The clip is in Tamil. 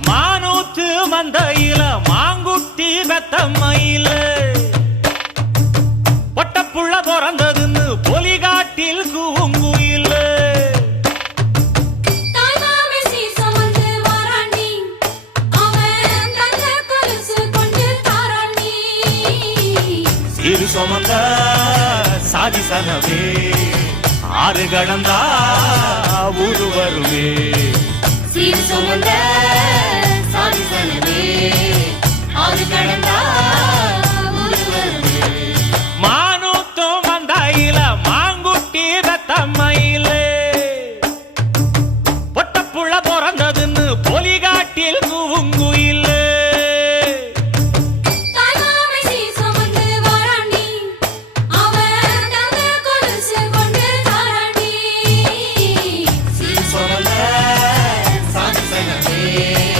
மானூத்து மந்தையில மாங்குட்டி பெத்தம்மையில பொட்டப்புள்ள பிறந்ததுன்னு பொலிகாட்டில் கூங்குயில சீரு சுமந்த சாதி சனவே ஆறு கடந்தா ஊரு வருவே சீர் சுமந்த